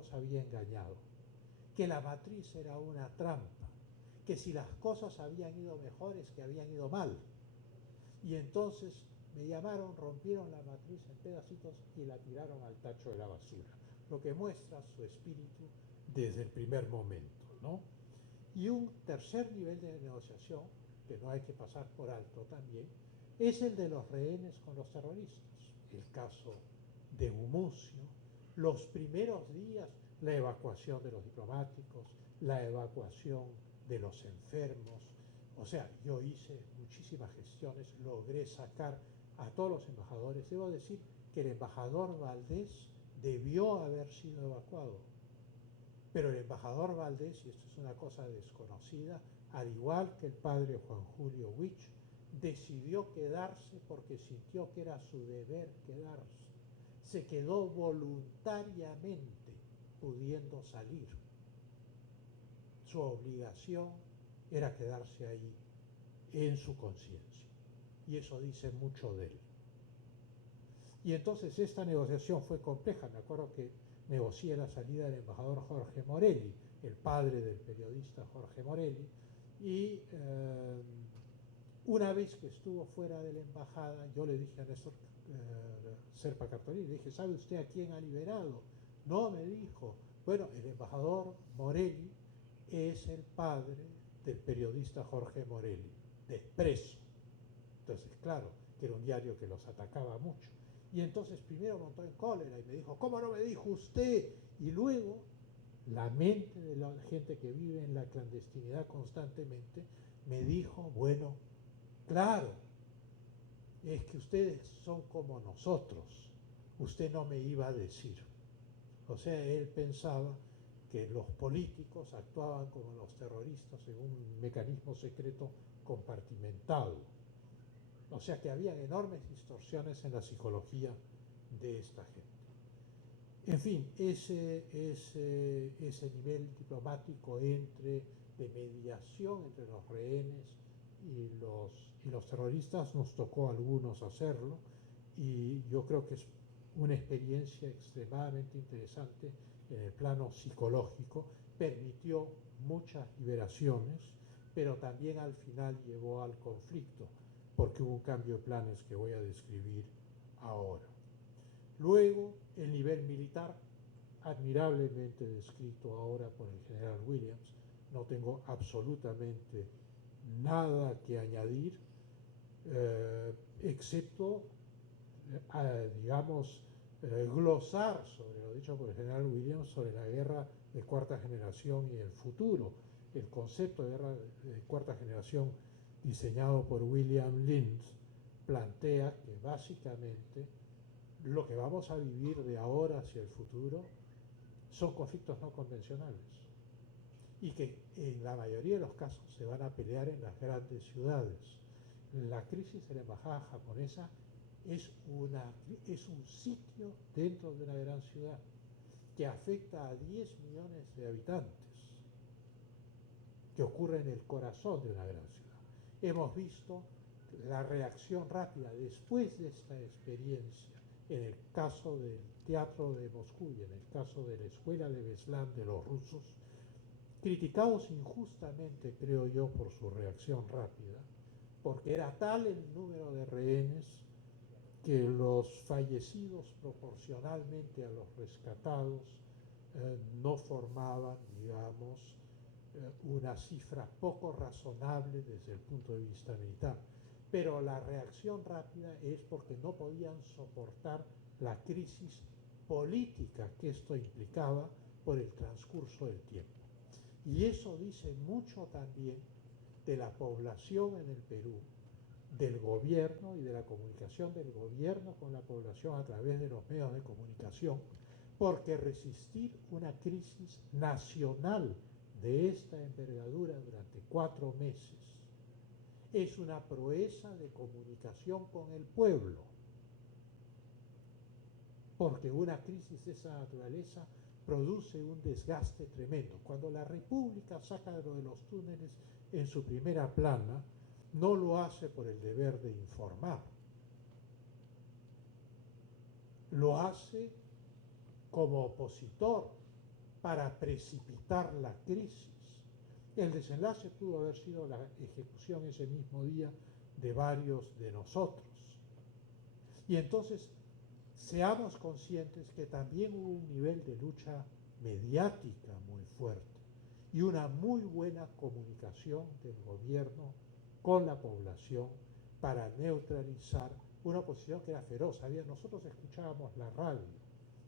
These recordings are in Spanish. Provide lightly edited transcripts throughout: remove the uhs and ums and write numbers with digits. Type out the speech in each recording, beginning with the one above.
los había engañado, que la matriz era una trampa, que si las cosas habían ido mejores, que habían ido mal. Y entonces me llamaron, rompieron la matriz en pedacitos y la tiraron al tacho de la basura, lo que muestra su espíritu desde el primer momento, ¿no? Y un tercer nivel de negociación, que no hay que pasar por alto también, es el de los rehenes con los terroristas. El caso de Gumucio, los primeros días, la evacuación de los diplomáticos, la evacuación de los enfermos. O sea, yo hice muchísimas gestiones, logré sacar a todos los embajadores. Debo decir que el embajador Valdés debió haber sido evacuado, pero el embajador Valdés, y esto es una cosa desconocida, al igual que el padre Juan Julio Witch, decidió quedarse porque sintió que era su deber quedarse. Se quedó voluntariamente, pudiendo salir. Su obligación era quedarse ahí en su conciencia. Y eso dice mucho de él. Y entonces esta negociación fue compleja. Me acuerdo que negocié la salida del embajador Jorge Morelli, el padre del periodista Jorge Morelli, y una vez que estuvo fuera de la embajada, yo le dije a Néstor Serpa Cartolini, le dije, ¿sabe usted a quién ha liberado? No, me dijo, bueno, el embajador Morelli es el padre del periodista Jorge Morelli, de Expreso. Entonces, claro, que era un diario que los atacaba mucho. Y entonces primero montó en cólera y me dijo, ¿cómo no me dijo usted? Y luego, la mente de la gente que vive en la clandestinidad constantemente me dijo, bueno, claro, es que ustedes son como nosotros, usted no me iba a decir. O sea, él pensaba que los políticos actuaban como los terroristas en un mecanismo secreto compartimentado. O sea que había enormes distorsiones en la psicología de esta gente. En fin, ese nivel diplomático de mediación entre los rehenes y los terroristas nos tocó a algunos hacerlo, y yo creo que es una experiencia extremadamente interesante en el plano psicológico. Permitió muchas liberaciones, pero también al final llevó al conflicto, porque hubo un cambio de planes que voy a describir ahora. Luego, el nivel militar, admirablemente descrito ahora por el general Williams, no tengo absolutamente nada que añadir, excepto, digamos, glosar sobre lo dicho por el general Williams sobre la guerra de cuarta generación y el futuro. El concepto de guerra de cuarta generación diseñado por William Lynch plantea que básicamente lo que vamos a vivir de ahora hacia el futuro son conflictos no convencionales, y que en la mayoría de los casos se van a pelear en las grandes ciudades. La crisis de la embajada japonesa es un sitio dentro de una gran ciudad que afecta a 10 millones de habitantes, que ocurre en el corazón de una gran ciudad. Hemos visto la reacción rápida después de esta experiencia en el caso del teatro de Moscú y en el caso de la escuela de Beslan de los rusos, criticados injustamente, creo yo, por su reacción rápida, porque era tal el número de rehenes que los fallecidos proporcionalmente a los rescatados no formaban, digamos, una cifra poco razonable desde el punto de vista militar. Pero la reacción rápida es porque no podían soportar la crisis política que esto implicaba por el transcurso del tiempo. Y eso dice mucho también de la población en el Perú, del gobierno y de la comunicación del gobierno con la población a través de los medios de comunicación, porque resistir una crisis nacional de esta envergadura durante 4 meses es una proeza de comunicación con el pueblo, porque una crisis de esa naturaleza produce un desgaste tremendo. Cuando la República saca lo de los túneles en su primera plana, no lo hace por el deber de informar, lo hace como opositor para precipitar la crisis. El desenlace pudo haber sido la ejecución ese mismo día de varios de nosotros. Y entonces, seamos conscientes que también hubo un nivel de lucha mediática muy fuerte y una muy buena comunicación del gobierno con la población para neutralizar una oposición que era feroz. Nosotros escuchábamos la radio.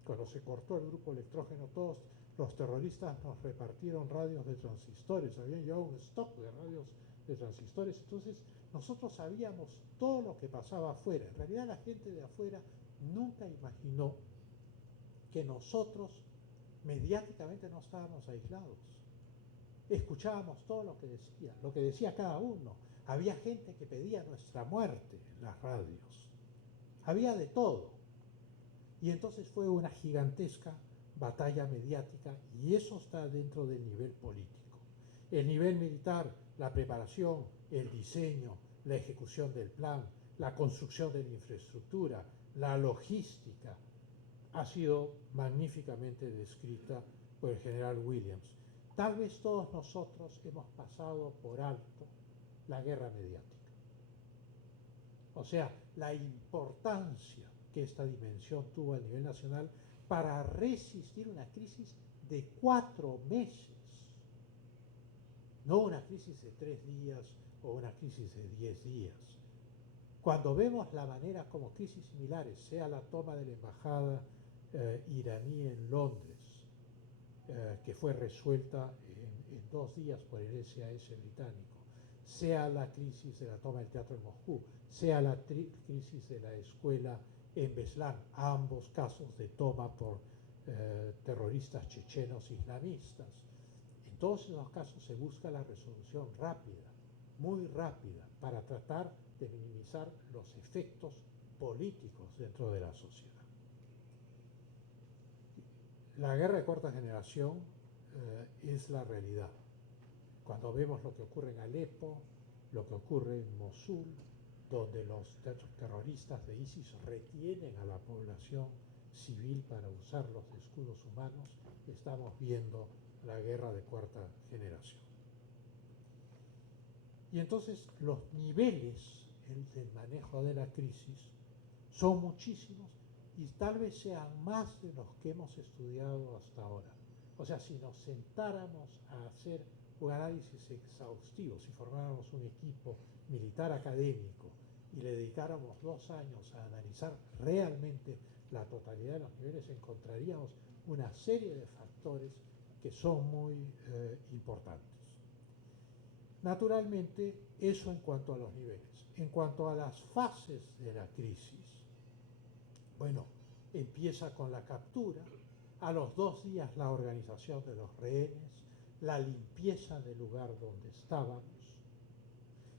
Cuando se cortó el grupo electrógeno, todos los terroristas nos repartieron radios de transistores. Habían llevado un stock de radios de transistores. Entonces, nosotros sabíamos todo lo que pasaba afuera. En realidad, la gente de afuera nunca imaginó que nosotros mediáticamente no estábamos aislados. Escuchábamos todo lo que decía cada uno. Había gente que pedía nuestra muerte en las radios. Había de todo. Y entonces fue una gigantesca batalla mediática y eso está dentro del nivel político. El nivel militar, la preparación, el diseño, la ejecución del plan, la construcción de la infraestructura, la logística, ha sido magníficamente descrita por el general Williams. Tal vez todos nosotros hemos pasado por alto la guerra mediática. O sea, la importancia que esta dimensión tuvo a nivel nacional para resistir una crisis de 4 meses. No una crisis de 3 días o una crisis de 10 días. Cuando vemos la manera como crisis similares, sea la toma de la embajada iraní en Londres, que fue resuelta en 2 días por el SAS británico, sea la crisis de la toma del teatro en Moscú, sea la crisis de la escuela en Beslan, ambos casos de toma por terroristas chechenos islamistas. En todos esos casos se busca la resolución rápida, muy rápida, para tratar de minimizar los efectos políticos dentro de la sociedad. La guerra de corta generación es la realidad. Cuando vemos lo que ocurre en Alepo, lo que ocurre en Mosul, donde los terroristas de ISIS retienen a la población civil para usar los escudos humanos, estamos viendo la guerra de cuarta generación. Y entonces los niveles del manejo de la crisis son muchísimos y tal vez sean más de los que hemos estudiado hasta ahora. O sea, si nos sentáramos a hacer un análisis exhaustivo, si formáramos un equipo militar académico y le dedicáramos 2 años a analizar realmente la totalidad de los niveles, encontraríamos una serie de factores que son muy importantes. Naturalmente, eso en cuanto a los niveles. En cuanto a las fases de la crisis, bueno, empieza con la captura, a los 2 días la organización de los rehenes, la limpieza del lugar donde estábamos,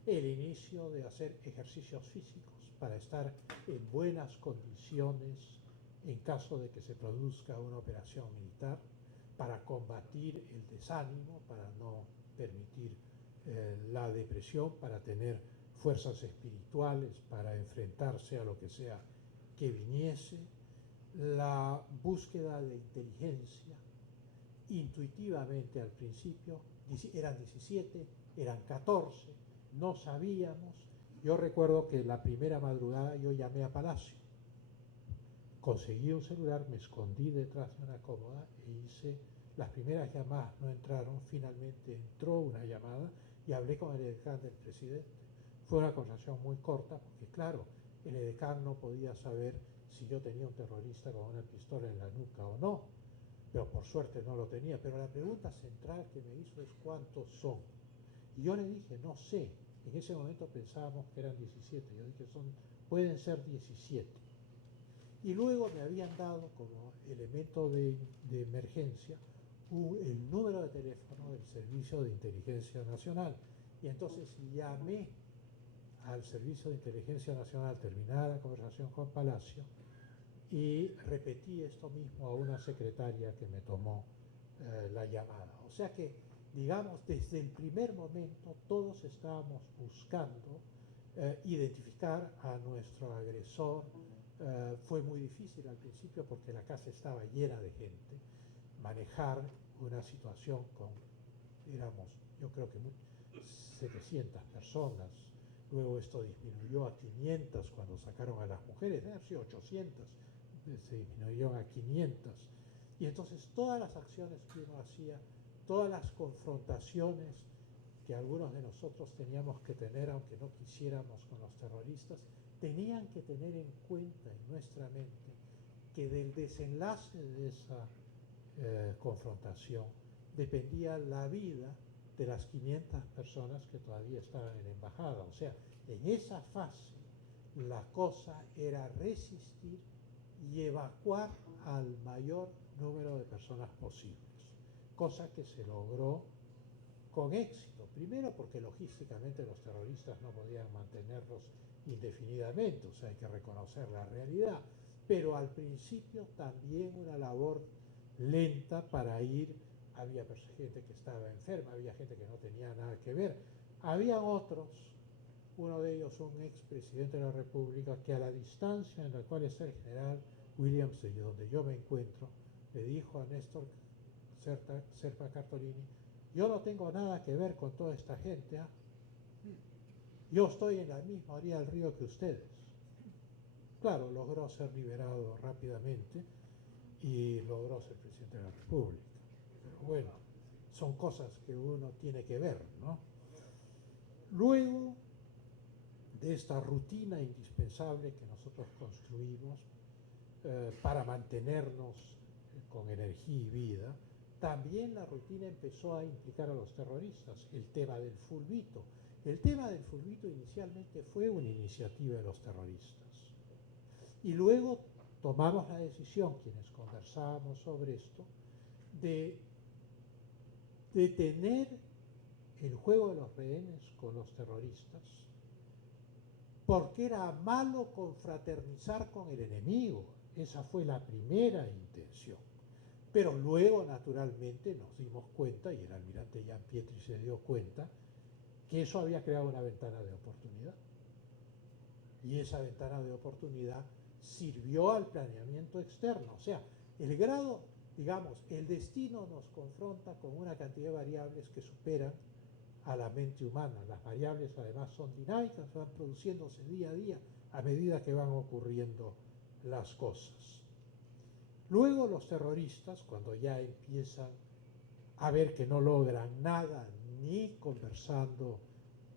el inicio de hacer ejercicios físicos para estar en buenas condiciones en caso de que se produzca una operación militar, para combatir el desánimo, para no permitir la depresión, para tener fuerzas espirituales, para enfrentarse a lo que sea que viniese, la búsqueda de inteligencia, intuitivamente al principio, eran 17, eran 14, no sabíamos. Yo recuerdo que la primera madrugada yo llamé a Palacio, conseguí un celular, me escondí detrás de una cómoda e hice las primeras llamadas, no entraron, finalmente entró una llamada y hablé con el edecán del presidente. Fue una conversación muy corta porque claro, el edecán no podía saber si yo tenía un terrorista con una pistola en la nuca o no, pero por suerte no lo tenía. Pero la pregunta central que me hizo es ¿cuántos son? Y yo le dije, no sé. En ese momento pensábamos que eran 17. Yo dije, pueden ser 17. Y luego me habían dado como elemento de emergencia el número de teléfono del Servicio de Inteligencia Nacional. Y entonces llamé al Servicio de Inteligencia Nacional, terminada la conversación con Palacio, y repetí esto mismo a una secretaria que me tomó la llamada. O sea que, digamos, desde el primer momento todos estábamos buscando identificar a nuestro agresor. Fue muy difícil al principio porque la casa estaba llena de gente, manejar una situación con, éramos, yo creo que 700 personas, luego esto disminuyó a 500 cuando sacaron a las mujeres, deben haber sido 800, se disminuyeron a 500, y entonces todas las acciones que uno hacía, todas las confrontaciones que algunos de nosotros teníamos que tener, aunque no quisiéramos, con los terroristas, tenían que tener en cuenta en nuestra mente que del desenlace de esa confrontación dependía la vida de las 500 personas que todavía estaban en la embajada. O sea, en esa fase la cosa era resistir y evacuar al mayor número de personas posibles, cosa que se logró con éxito. Primero porque logísticamente los terroristas no podían mantenerlos indefinidamente, o sea, hay que reconocer la realidad, pero al principio también una labor lenta para ir, había gente que estaba enferma, había gente que no tenía nada que ver, había otros, uno de ellos un expresidente de la República, que a la distancia en la cual está el general Williams, de donde yo me encuentro, le dijo a Néstor Serpa Cartolini: yo no tengo nada que ver con toda esta gente, ¿eh? Yo estoy en la misma orilla del río que ustedes. Claro, logró ser liberado rápidamente y logró ser presidente de la República. Pero bueno, son cosas que uno tiene que ver, ¿no? Luego de esta rutina indispensable que nosotros construimos para mantenernos con energía y vida, también la rutina empezó a implicar a los terroristas, el tema del fulbito. El tema del fulbito inicialmente fue una iniciativa de los terroristas. Y luego tomamos la decisión, quienes conversábamos sobre esto, de detener el juego de los rehenes con los terroristas, porque era malo confraternizar con el enemigo. Esa fue la primera intención. Pero luego, naturalmente, nos dimos cuenta, y el almirante Jean Pietri se dio cuenta, que eso había creado una ventana de oportunidad. Y esa ventana de oportunidad sirvió al planeamiento externo. O sea, el grado, digamos, el destino nos confronta con una cantidad de variables que superan a la mente humana. Las variables además son dinámicas, van produciéndose día a día a medida que van ocurriendo las cosas. Luego los terroristas, cuando ya empiezan a ver que no logran nada, ni conversando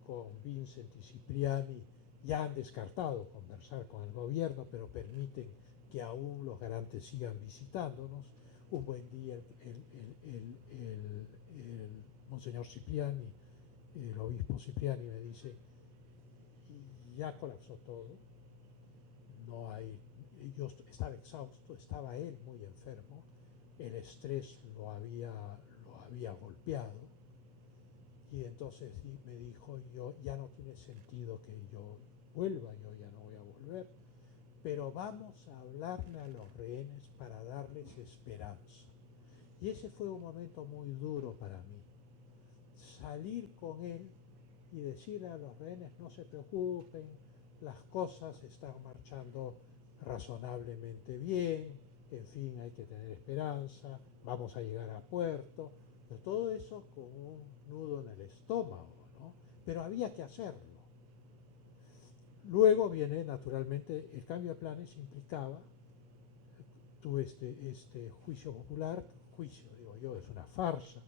con Vincent y Cipriani, ya han descartado conversar con el gobierno, pero permiten que aún los garantes sigan visitándonos. Un buen día el monseñor Cipriani, el obispo Cipriani, me dice: ya colapsó todo, no hay, yo estaba exhausto, estaba él muy enfermo, el estrés lo había golpeado, y entonces me dijo: yo ya no tiene sentido que yo vuelva, yo ya no voy a volver, pero vamos a hablarle a los rehenes para darles esperanza. Y ese fue un momento muy duro para mí, salir con él y decirle a los rehenes: no se preocupen, las cosas están marchando razonablemente bien, en fin, hay que tener esperanza, vamos a llegar a puerto, pero todo eso con un nudo en el estómago, ¿no? Pero había que hacerlo. Luego viene, naturalmente, el cambio de planes implicaba, tuve este juicio popular, juicio, digo yo, es una farsa,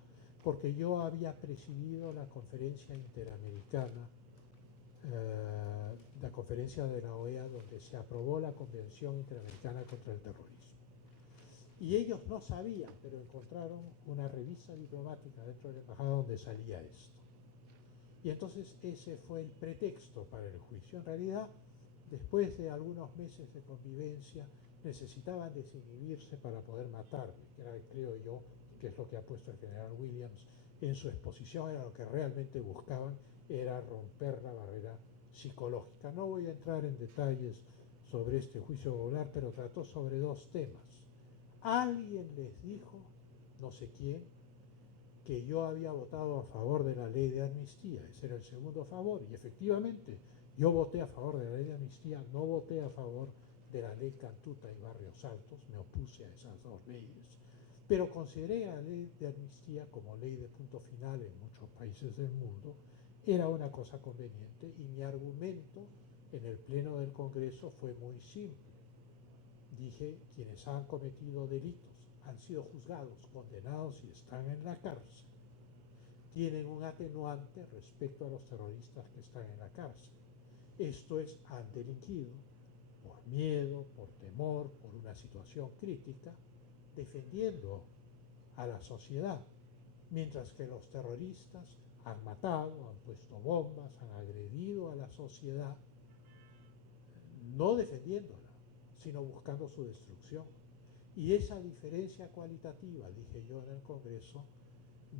porque yo había presidido la conferencia interamericana, la conferencia de la OEA, donde se aprobó la Convención Interamericana contra el Terrorismo. Y ellos no sabían, pero encontraron una revista diplomática dentro de la embajada donde salía esto. Y entonces ese fue el pretexto para el juicio. En realidad, después de algunos meses de convivencia, necesitaban desinhibirse para poder matarme, que era, creo yo, que es lo que ha puesto el general Williams en su exposición, era lo que realmente buscaban, era romper la barrera psicológica. No voy a entrar en detalles sobre este juicio popular, pero trató sobre dos temas. Alguien les dijo, no sé quién, que yo había votado a favor de la ley de amnistía. Ese era el segundo favor, y efectivamente yo voté a favor de la ley de amnistía, no voté a favor de la ley Cantuta y Barrios Altos, me opuse a esas dos leyes. Pero consideré la ley de amnistía como ley de punto final en muchos países del mundo, era una cosa conveniente y mi argumento en el Pleno del Congreso fue muy simple. Dije, quienes han cometido delitos, han sido juzgados, condenados y están en la cárcel, tienen un atenuante respecto a los terroristas que están en la cárcel. Esto es, han delinquido por miedo, por temor, por una situación crítica, defendiendo a la sociedad, mientras que los terroristas han matado, han puesto bombas, han agredido a la sociedad, no defendiéndola, sino buscando su destrucción. Y esa diferencia cualitativa, dije yo en el Congreso,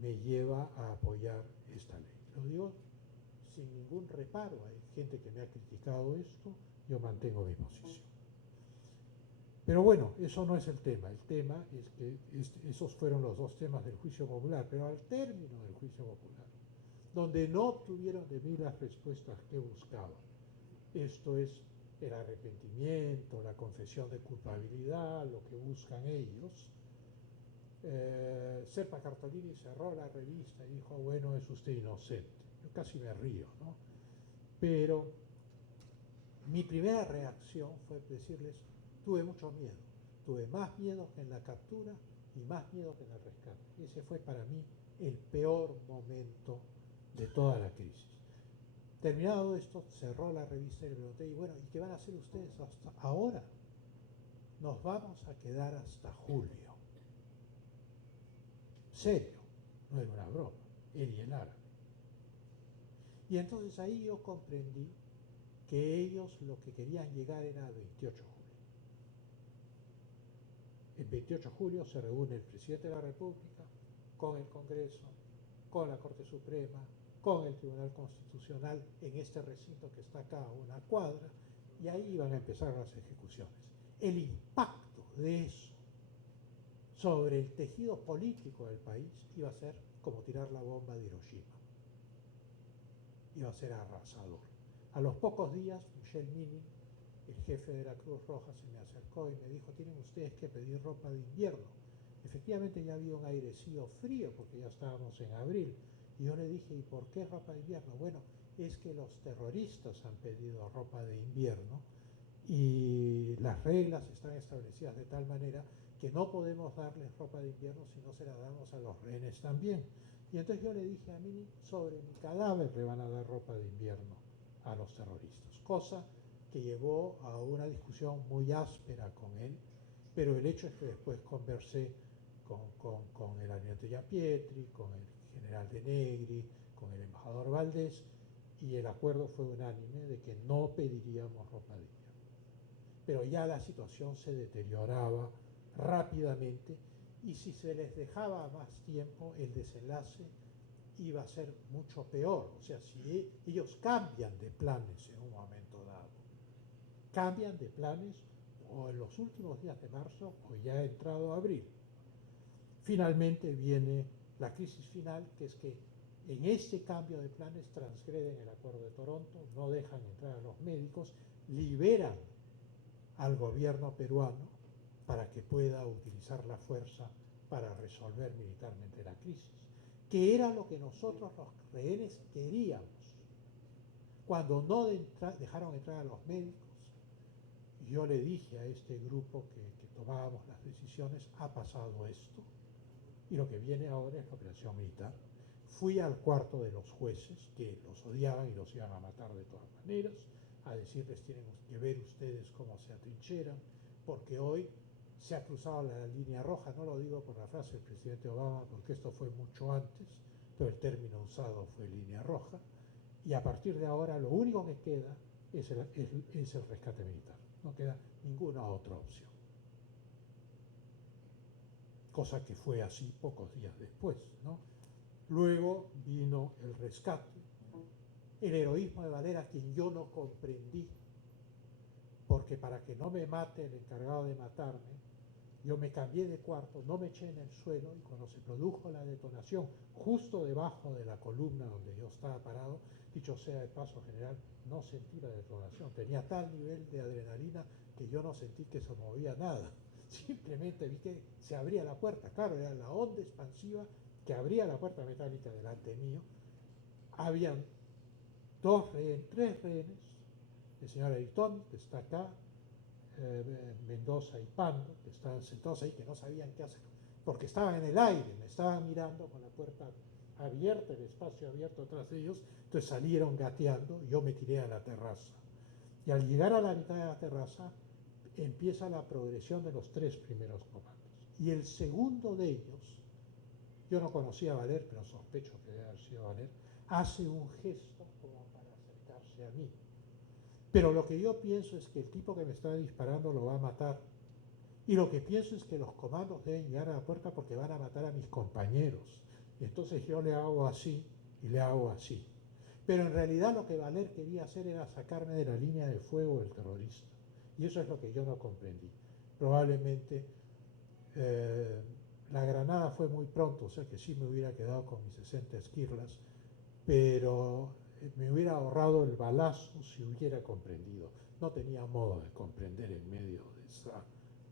me lleva a apoyar esta ley. Lo digo sin ningún reparo. Hay gente que me ha criticado esto, yo mantengo mi posición. Pero bueno, eso no es el tema. El tema es que esos fueron los dos temas del juicio popular. Pero al término del juicio popular, donde no obtuvieron de mí las respuestas que buscaban, esto es el arrepentimiento, la confesión de culpabilidad, lo que buscan ellos, Serpa Cartolini cerró la revista y dijo, bueno, es usted inocente. Yo casi me río, ¿no? Pero mi primera reacción fue decirles, tuve mucho miedo. Tuve más miedo que en la captura y más miedo que en el rescate. Ese fue para mí el peor momento de toda la crisis. Terminado esto, cerró la revista y le pregunté, y bueno, ¿y qué van a hacer ustedes hasta ahora? Nos vamos a quedar hasta julio. Serio, no era una broma, él y el árabe. Y entonces ahí yo comprendí que ellos lo que querían llegar era al 28 de julio. El 28 de julio se reúne el presidente de la República con el Congreso, con la Corte Suprema, con el Tribunal Constitucional en este recinto que está acá a una cuadra, y ahí iban a empezar las ejecuciones. El impacto de eso sobre el tejido político del país iba a ser como tirar la bomba de Hiroshima. Iba a ser arrasador. A los pocos días, Michel Mini, el jefe de la Cruz Roja, se me acercó y me dijo, tienen ustedes que pedir ropa de invierno. Efectivamente ya había un airecillo frío porque ya estábamos en abril. Y yo le dije, ¿y por qué ropa de invierno? Bueno, es que los terroristas han pedido ropa de invierno y las reglas están establecidas de tal manera que no podemos darles ropa de invierno si no se la damos a los rehenes también. Y entonces yo le dije a Mini, sobre mi cadáver le van a dar ropa de invierno a los terroristas, cosa que llevó a una discusión muy áspera con él, pero el hecho es que después conversé con el almirante Giampietri, con el general De Negri, con el embajador Valdés, y el acuerdo fue unánime de que no pediríamos ropa de invierno. Pero ya la situación se deterioraba rápidamente y si se les dejaba más tiempo, el desenlace iba a ser mucho peor. O sea, si ellos cambian de planes en un momento dado, cambian de planes o en los últimos días de marzo o ya ha entrado abril. Finalmente viene la crisis final, que es que en este cambio de planes transgreden el Acuerdo de Toronto, no dejan entrar a los médicos, liberan al gobierno peruano para que pueda utilizar la fuerza para resolver militarmente la crisis, que era lo que nosotros los rehenes queríamos. Cuando no dejaron entrar a los médicos, yo le dije a este grupo que tomábamos las decisiones, ha pasado esto, y lo que viene ahora es la operación militar. Fui al cuarto de los jueces, que los odiaban y los iban a matar de todas maneras, a decirles, tienen que ver ustedes cómo se atrincheran, porque hoy se ha cruzado la línea roja. No lo digo por la frase del presidente Obama, porque esto fue mucho antes, pero el término usado fue línea roja, y a partir de ahora lo único que queda es el rescate militar. No queda ninguna otra opción. Cosa que fue así pocos días después, ¿no? Luego vino el rescate, el heroísmo de Valera, quien yo no comprendí, porque para que no me mate el encargado de matarme, yo me cambié de cuarto, no me eché en el suelo, y cuando se produjo la detonación, justo debajo de la columna donde yo estaba parado, dicho sea de paso general, no sentí la detonación. Tenía tal nivel de adrenalina que yo no sentí que se movía nada. simplemente vi que se abría la puerta. Claro, era la onda expansiva que abría la puerta metálica delante mío. Habían tres rehenes, el señor Ayrton, que está acá, Mendoza y Pando, que estaban sentados ahí, que no sabían qué hacer, porque estaban en el aire, me estaban mirando con la puerta abierta, el espacio abierto atrás de ellos, entonces salieron gateando, yo me tiré a la terraza. Y al llegar a la mitad de la terraza, empieza la progresión de los tres primeros comandos. Y el segundo de ellos, yo no conocía a Valer, pero sospecho que debe haber sido Valer, hace un gesto como para acercarse a mí. Pero lo que yo pienso es que el tipo que me está disparando lo va a matar. Y lo que pienso es que los comandos deben llegar a la puerta porque van a matar a mis compañeros. Y entonces yo le hago así y le hago así. Pero en realidad lo que Valer quería hacer era sacarme de la línea de fuego del terrorista. Y eso es lo que yo no comprendí. Probablemente la granada fue muy pronto, o sea que sí me hubiera quedado con mis 60 esquirlas, pero me hubiera ahorrado el balazo si hubiera comprendido. No tenía modo de comprender en medio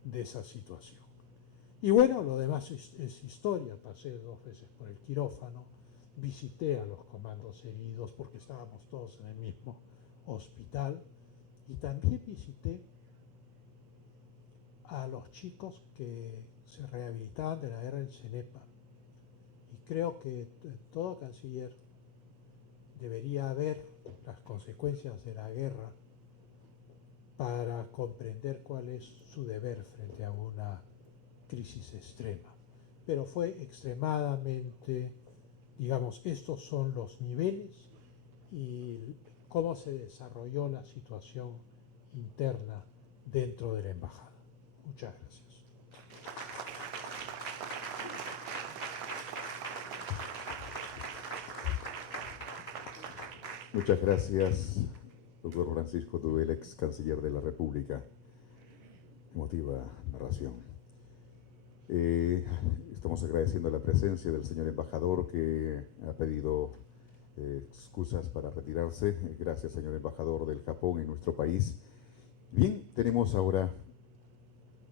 de esa situación. Y bueno, lo demás es historia. Pasé 2 veces por el quirófano, visité a los comandos heridos porque estábamos todos en el mismo hospital y también visité a los chicos que se rehabilitaban de la guerra del CENEPA. Y creo que todo canciller debería ver las consecuencias de la guerra para comprender cuál es su deber frente a una crisis extrema. Pero fue extremadamente, digamos, estos son los niveles y cómo se desarrolló la situación interna dentro de la embajada. Muchas gracias. Muchas gracias, doctor Francisco Tudela, ex canciller de la República. Emotiva narración. Estamos agradeciendo la presencia del señor embajador que ha pedido excusas para retirarse. Gracias, señor embajador del Japón en nuestro país. Bien, tenemos ahora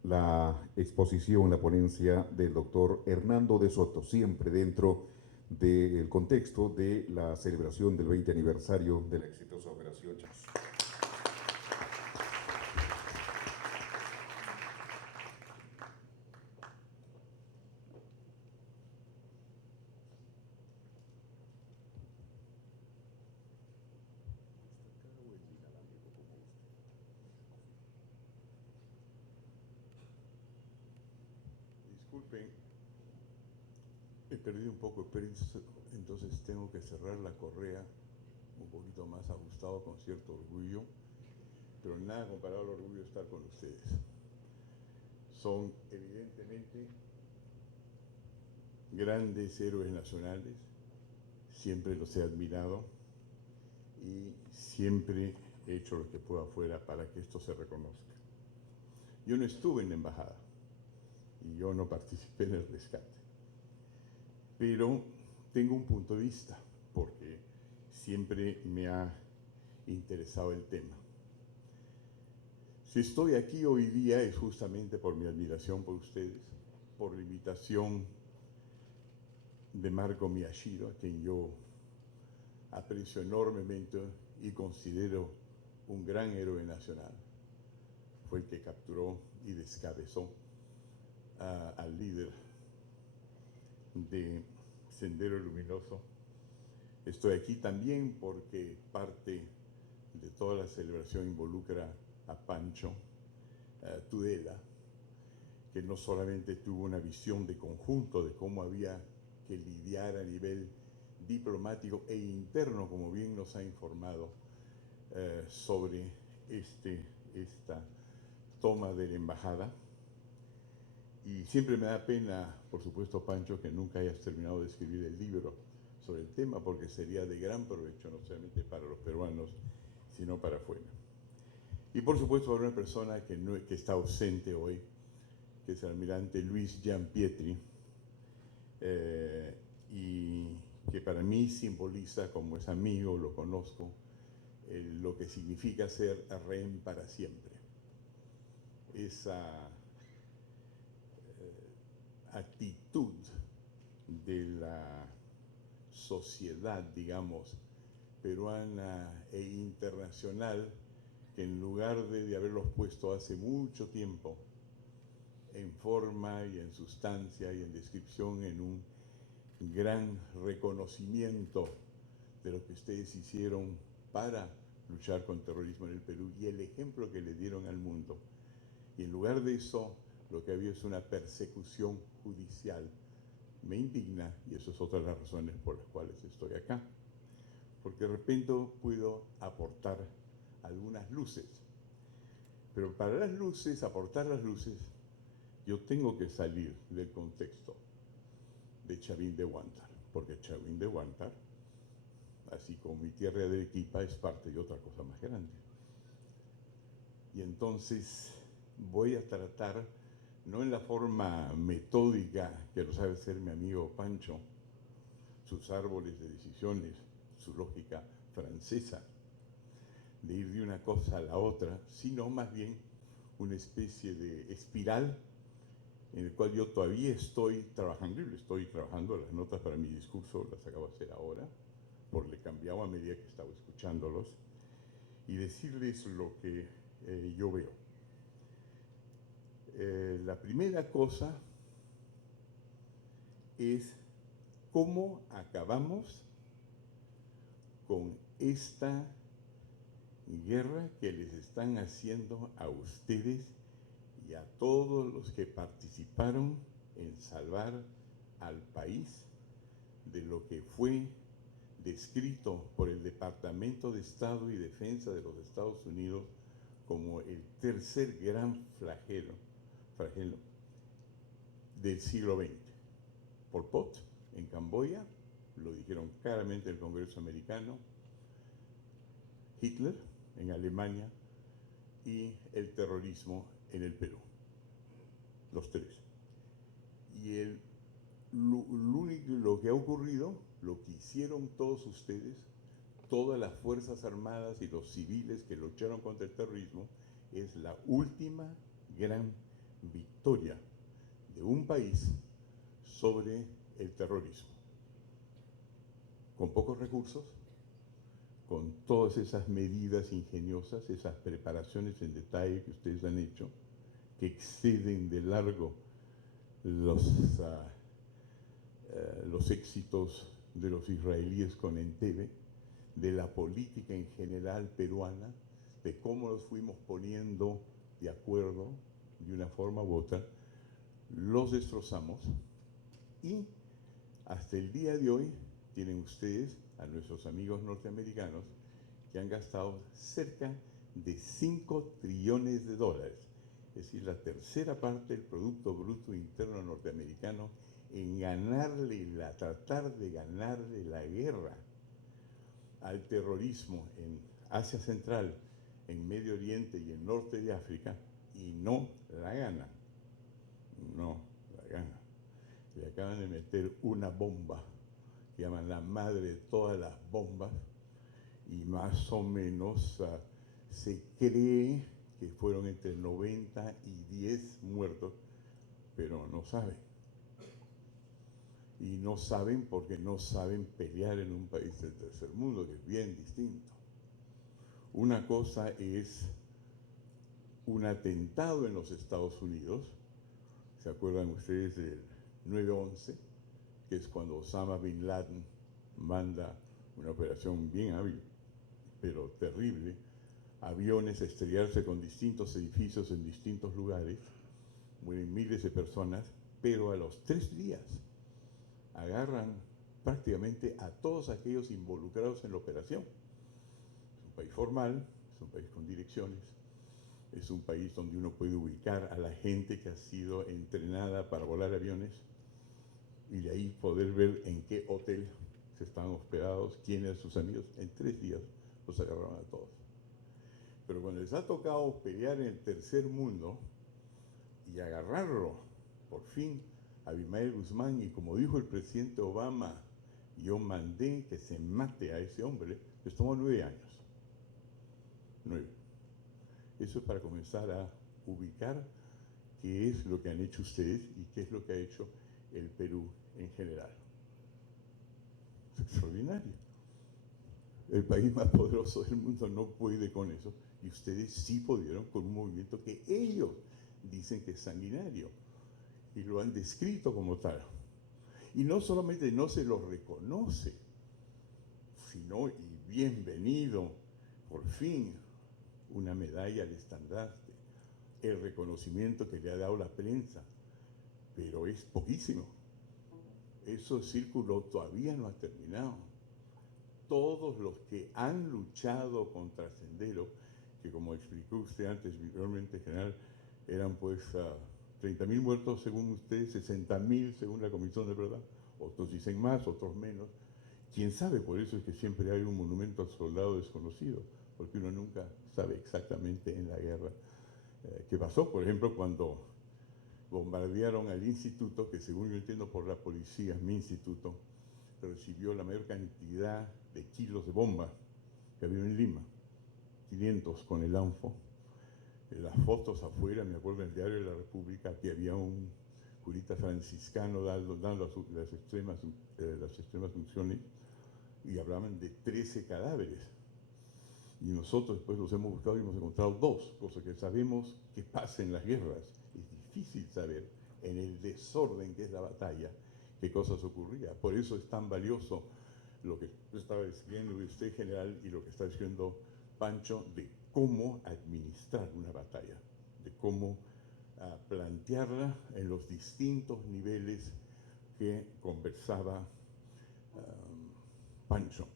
la exposición, la ponencia del doctor Hernando de Soto, siempre dentro del contexto de la celebración del 20 aniversario de la exitosa Operación Chas. Disculpen, he perdido un poco de peso, entonces tengo que cerrar la correa un poquito más ajustado con cierto orgullo, pero nada comparado al orgullo de estar con ustedes. Son evidentemente grandes héroes nacionales, siempre los he admirado y siempre he hecho lo que puedo afuera para que esto se reconozca. Yo no estuve en la embajada y yo no participé en el rescate, pero tengo un punto de vista porque siempre me ha interesado el tema. Si estoy aquí hoy día es justamente por mi admiración por ustedes, por la invitación de Marco Miyashiro, a quien yo aprecio enormemente y considero un gran héroe nacional. Fue el que capturó y descabezó al líder de Sendero Luminoso. Estoy aquí también porque parte de toda la celebración involucra a Pancho Tudela, que no solamente tuvo una visión de conjunto de cómo había que lidiar a nivel diplomático e interno, como bien nos ha informado, sobre esta toma de la embajada. Y siempre me da pena, por supuesto, Pancho, que nunca hayas terminado de escribir el libro sobre el tema, porque sería de gran provecho, no solamente para los peruanos, sino para afuera. Y por supuesto, para una persona que está ausente hoy, que es el almirante Luis Gianpietri, y que para mí simboliza, como es amigo, lo conozco, lo que significa ser rehén para siempre. Esa actitud de la sociedad, digamos, peruana e internacional, que en lugar de haberlos puesto hace mucho tiempo en forma y en sustancia y en descripción, en un gran reconocimiento de lo que ustedes hicieron para luchar contra el terrorismo en el Perú y el ejemplo que le dieron al mundo. Y en lugar de eso, lo que había es una persecución judicial. Me indigna, y eso es otra de las razones por las cuales estoy acá, porque de repente puedo aportar algunas luces. Pero para las luces, aportar las luces, yo tengo que salir del contexto de Chavín de Huántar, porque Chavín de Huántar, así como mi tierra de Arequipa, es parte de otra cosa más grande. Y entonces voy a tratar, no en la forma metódica que lo sabe hacer mi amigo Pancho, sus árboles de decisiones, su lógica francesa, de ir de una cosa a la otra, sino más bien una especie de espiral en el cual yo todavía estoy trabajando, y estoy trabajando. Las notas para mi discurso las acabo de hacer ahora, porque le cambiaba a medida que estaba escuchándolos, y decirles lo que yo veo. La primera cosa es cómo acabamos con esta guerra que les están haciendo a ustedes y a todos los que participaron en salvar al país de lo que fue descrito por el Departamento de Estado y Defensa de los Estados Unidos como el tercer gran flagelo del siglo XX. Pol Pot en Camboya, lo dijeron claramente el Congreso americano, Hitler en Alemania y el terrorismo en el Perú. Los tres. Y lo que ha ocurrido, lo que hicieron todos ustedes, todas las Fuerzas Armadas y los civiles que lucharon contra el terrorismo, es la última gran victoria de un país sobre el terrorismo. Con pocos recursos, con todas esas medidas ingeniosas, esas preparaciones en detalle que ustedes han hecho, que exceden de largo los éxitos de los israelíes con Entebbe, de la política en general peruana, de cómo nos fuimos poniendo de acuerdo de una forma u otra, los destrozamos y hasta el día de hoy tienen ustedes a nuestros amigos norteamericanos que han gastado cerca de 5 trillones de dólares, es decir, la tercera parte del Producto Bruto Interno norteamericano, en tratar de ganarle la guerra al terrorismo en Asia Central, en Medio Oriente y en Norte de África, y no la ganan. No la ganan. Le acaban de meter una bomba, que llaman la madre de todas las bombas, y más o menos se cree que fueron entre 90 y 10 muertos, pero no saben. Y no saben porque no saben pelear en un país del tercer mundo, que es bien distinto. Una cosa es un atentado en los Estados Unidos, ¿se acuerdan ustedes del 9/11? Que es cuando Osama Bin Laden manda una operación bien hábil, pero terrible, aviones a estrellarse con distintos edificios en distintos lugares, mueren miles de personas, pero a los 3 días agarran prácticamente a todos aquellos involucrados en la operación. Es un país formal, es un país con direcciones, es un país donde uno puede ubicar a la gente que ha sido entrenada para volar aviones y de ahí poder ver en qué hotel se estaban hospedados, quiénes eran sus amigos. En 3 días los agarraron a todos. Pero cuando les ha tocado pelear en el tercer mundo y agarrarlo, por fin, a Abimael Guzmán, y como dijo el presidente Obama, yo mandé que se mate a ese hombre, les tomó 9 años. 9. Eso es para comenzar a ubicar qué es lo que han hecho ustedes y qué es lo que ha hecho el Perú en general. Es extraordinario. El país más poderoso del mundo no puede con eso, y ustedes sí pudieron con un movimiento que ellos dicen que es sanguinario, y lo han descrito como tal. Y no solamente no se lo reconoce, sino, y bienvenido, por fin, una medalla al estandarte, el reconocimiento que le ha dado la prensa, pero es poquísimo. Ese círculo todavía no ha terminado. Todos los que han luchado contra Sendero, que como explicó usted antes, realmente general, eran pues 30.000 muertos según usted, 60.000 según la Comisión de Verdad, otros dicen más, otros menos. ¿Quién sabe? Por eso es que siempre hay un monumento al soldado desconocido, porque uno nunca sabe exactamente en la guerra qué pasó. Por ejemplo, cuando bombardearon al instituto, que según yo entiendo por la policía, mi instituto, recibió la mayor cantidad de kilos de bomba que había en Lima, 500 con el ANFO. Las fotos afuera, me acuerdo en el diario de la República, que había un curita franciscano dando las extremas unciones, y hablaban de 13 cadáveres. Y nosotros después los hemos buscado y hemos encontrado 2, cosas que sabemos que pasa en las guerras. Es difícil saber, en el desorden que es la batalla, qué cosas ocurrían. Por eso es tan valioso lo que estaba describiendo usted, general, y lo que está diciendo Pancho, de cómo administrar una batalla, de cómo plantearla en los distintos niveles que conversaba Pancho,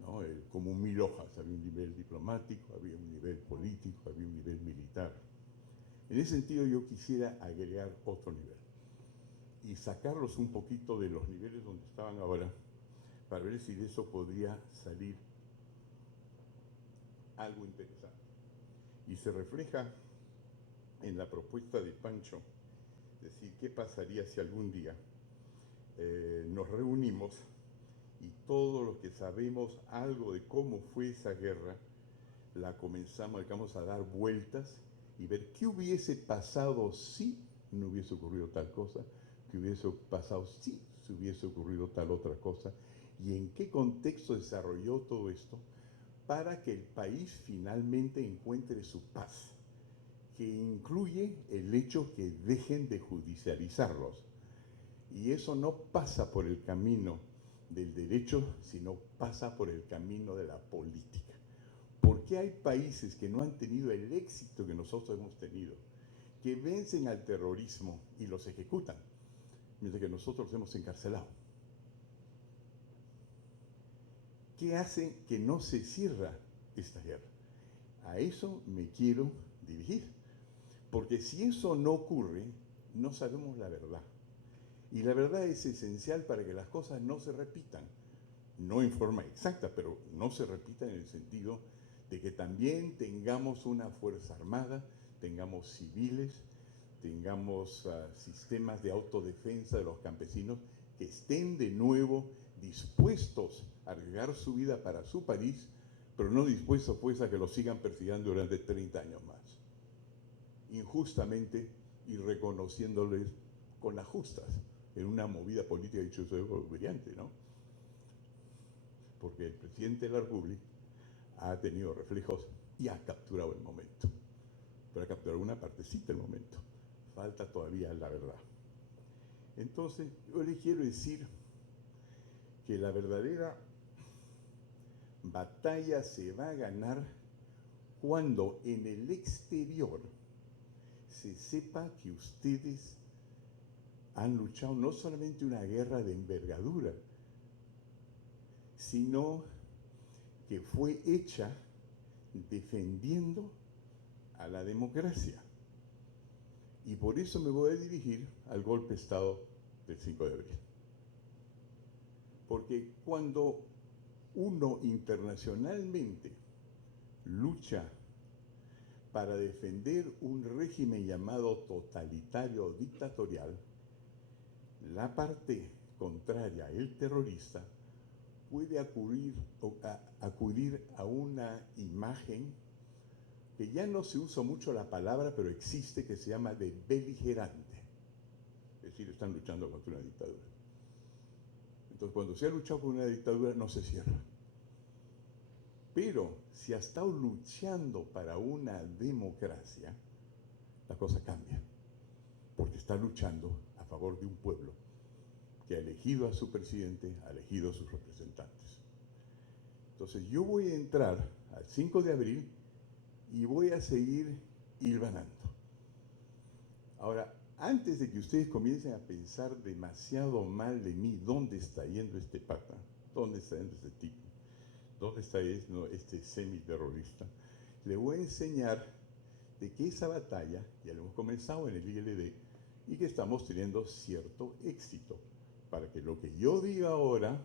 ¿no? Como 1000 hojas, había un nivel diplomático, había un nivel político, había un nivel militar. En ese sentido yo quisiera agregar otro nivel y sacarlos un poquito de los niveles donde estaban ahora, para ver si de eso podría salir algo interesante. Y se refleja en la propuesta de Pancho, es decir, ¿qué pasaría si algún día nos reunimos y todos los que sabemos algo de cómo fue esa guerra, la comenzamos, digamos, a dar vueltas y ver qué hubiese pasado si no hubiese ocurrido tal cosa, qué hubiese pasado si se hubiese ocurrido tal otra cosa, y en qué contexto desarrolló todo esto para que el país finalmente encuentre su paz, que incluye el hecho que dejen de judicializarlos. Y eso no pasa por el camino del derecho, sino pasa por el camino de la política. ¿Por qué hay países que no han tenido el éxito que nosotros hemos tenido, que vencen al terrorismo y los ejecutan, mientras que nosotros los hemos encarcelado? ¿Qué hace que no se cierra esta guerra? A eso me quiero dirigir, porque si eso no ocurre, no sabemos la verdad. Y la verdad es esencial para que las cosas no se repitan, no en forma exacta, pero no se repitan en el sentido de que también tengamos una fuerza armada, tengamos civiles, tengamos sistemas de autodefensa de los campesinos que estén de nuevo dispuestos a arriesgar su vida para su país, pero no dispuestos pues a que los sigan persiguiendo durante 30 años más, injustamente, y reconociéndoles con las justas, en una movida política, dicho eso, brillante, ¿no? Porque el presidente de la República ha tenido reflejos y ha capturado el momento, pero ha capturado una partecita del momento. Falta todavía la verdad. Entonces, yo les quiero decir que la verdadera batalla se va a ganar cuando en el exterior se sepa que ustedes han luchado no solamente una guerra de envergadura, sino que fue hecha defendiendo a la democracia. Y por eso me voy a dirigir al golpe de Estado del 5 de abril. Porque cuando uno internacionalmente lucha para defender un régimen llamado totalitario o dictatorial, la parte contraria, el terrorista, puede acudir a una imagen que ya no se usa mucho la palabra, pero existe, que se llama de beligerante. Es decir, están luchando contra una dictadura. Entonces, cuando se ha luchado con una dictadura, no se cierra. Pero si ha estado luchando para una democracia, la cosa cambia, porque está luchando a favor de un pueblo que ha elegido a su presidente, ha elegido a sus representantes. Entonces yo voy a entrar al 5 de abril y voy a seguir hilvanando. Ahora, antes de que ustedes comiencen a pensar demasiado mal de mí, ¿dónde está yendo este pata? ¿Dónde está yendo este tipo? ¿Dónde está este semiterrorista? Le voy a enseñar de que esa batalla ya lo hemos comenzado en el ILD y que estamos teniendo cierto éxito, para que lo que yo diga ahora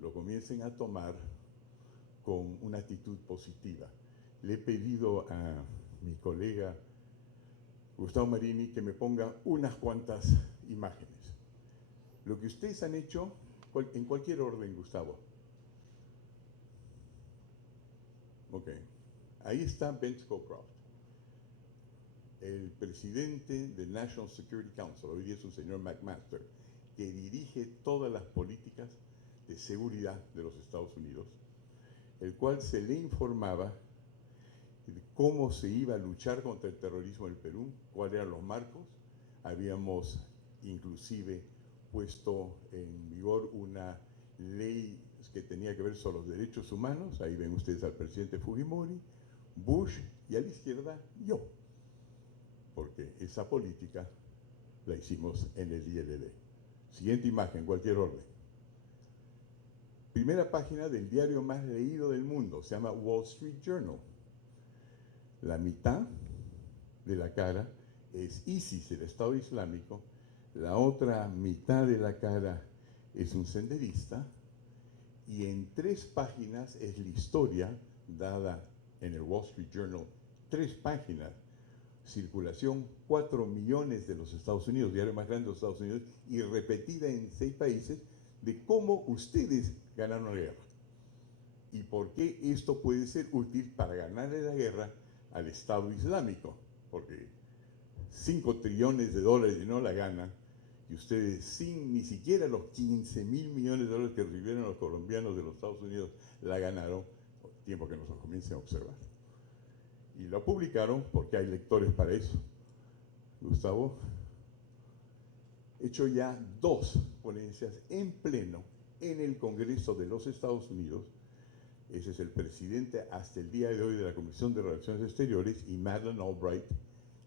lo comiencen a tomar con una actitud positiva. Le he pedido a mi colega Gustavo Marini que me ponga unas cuantas imágenes. Lo que ustedes han hecho, en cualquier orden, Gustavo. Ok. Ahí está Ben Scowcroft, el presidente del National Security Council, hoy día es un señor McMaster, que dirige todas las políticas de seguridad de los Estados Unidos, el cual se le informaba de cómo se iba a luchar contra el terrorismo en el Perú, cuáles eran los marcos. Habíamos inclusive puesto en vigor una ley que tenía que ver sobre los derechos humanos. Ahí ven ustedes al presidente Fujimori, Bush y a la izquierda yo, porque esa política la hicimos en el ILD. Siguiente imagen, cualquier orden. Primera página del diario más leído del mundo, se llama Wall Street Journal. La mitad de la cara es ISIS, el Estado Islámico. La otra mitad de la cara es un senderista. Y en 3 páginas es la historia dada en el Wall Street Journal. 3 páginas. Circulación 4 millones de los Estados Unidos, diario más grande de los Estados Unidos, y repetida en 6 países, de cómo ustedes ganaron la guerra. Y por qué esto puede ser útil para ganarle la guerra al Estado Islámico. Porque 5 trillones de dólares y no la ganan, y ustedes sin ni siquiera los 15.000 millones de dólares que recibieron los colombianos de los Estados Unidos la ganaron, tiempo que nos lo comiencen a observar. Y lo publicaron porque hay lectores para eso. Gustavo, he hecho ya 2 ponencias en pleno en el Congreso de los Estados Unidos. Ese es el presidente hasta el día de hoy de la Comisión de Relaciones Exteriores y Madeleine Albright,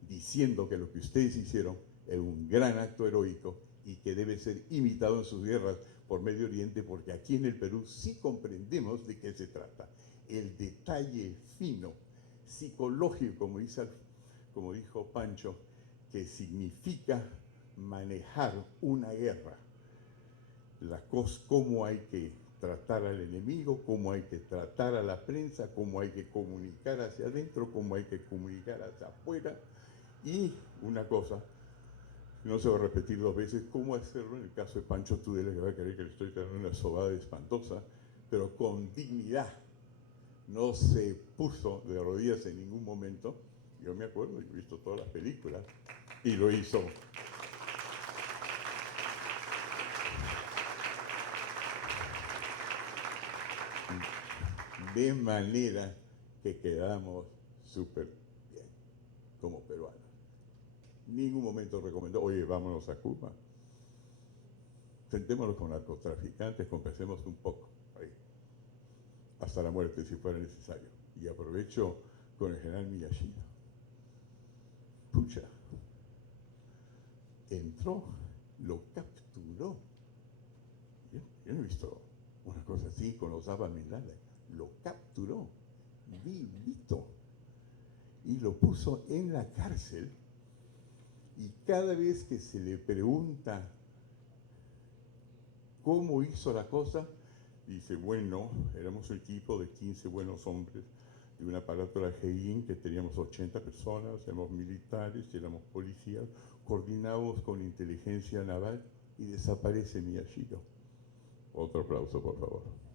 diciendo que lo que ustedes hicieron es un gran acto heroico y que debe ser imitado en sus guerras por Medio Oriente, porque aquí en el Perú sí comprendemos de qué se trata. El detalle fino, psicológico, como dijo Pancho, que significa manejar una guerra. Cómo hay que tratar al enemigo, cómo hay que tratar a la prensa, cómo hay que comunicar hacia adentro, cómo hay que comunicar hacia afuera. Y una cosa, no se va a repetir 2 veces, cómo hacerlo en el caso de Pancho Tudela, que va a creer que le estoy dando una sobada espantosa, pero con dignidad. No se puso de rodillas en ningún momento. Yo me acuerdo, yo he visto todas las películas, y lo hizo. De manera que quedamos súper bien como peruanos. Ningún momento recomendó, oye, vámonos a Cuba. Sentémonos con narcotraficantes, conversemos un poco, ahí, hasta la muerte si fuera necesario. Y aprovecho con el general Miyashita. Pucha, entró, lo capturó. Yo no he visto una cosa así con Osama Bin Laden. Lo capturó, vivito, y lo puso en la cárcel. Y cada vez que se le pregunta cómo hizo la cosa, dice, bueno, éramos un equipo de 15 buenos hombres de un aparato de la GEIN que teníamos 80 personas, éramos militares, éramos policías, coordinamos con inteligencia naval y desaparece Miyashita. Otro aplauso, por favor.